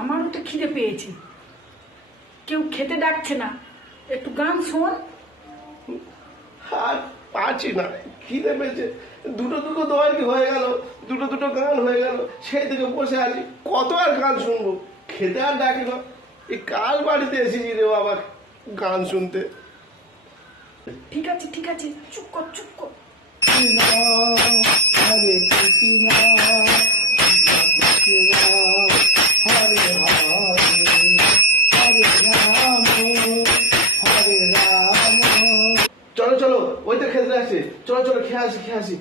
আমারও তো খিদে পেয়েছে, কেউ খেতে ডাকছে না, একটু গান শোন। আর পারছি না, খিদে পেয়েছে। দুটো দুটো দোয়ার কি হয়ে গেল, দুটো দুটো গান হয়ে গেল, সেই থেকে বসে আছি। কত আর গান শুনবো, খেতে আর ডাকি না। এই কাল বাড়িতে এসেছি রে বাবা গান শুনতে। ঠিক আছে ঠিক আছে, চুপ কর চুপ কর। হরে কৃষ্ণ কৃষ্ণ হরে হরে হরে রাম হরে রাম। চলো চলো, ওই তো খেতে আসছে, চলো চলো খেয়ে আসি খেয়ে আসি।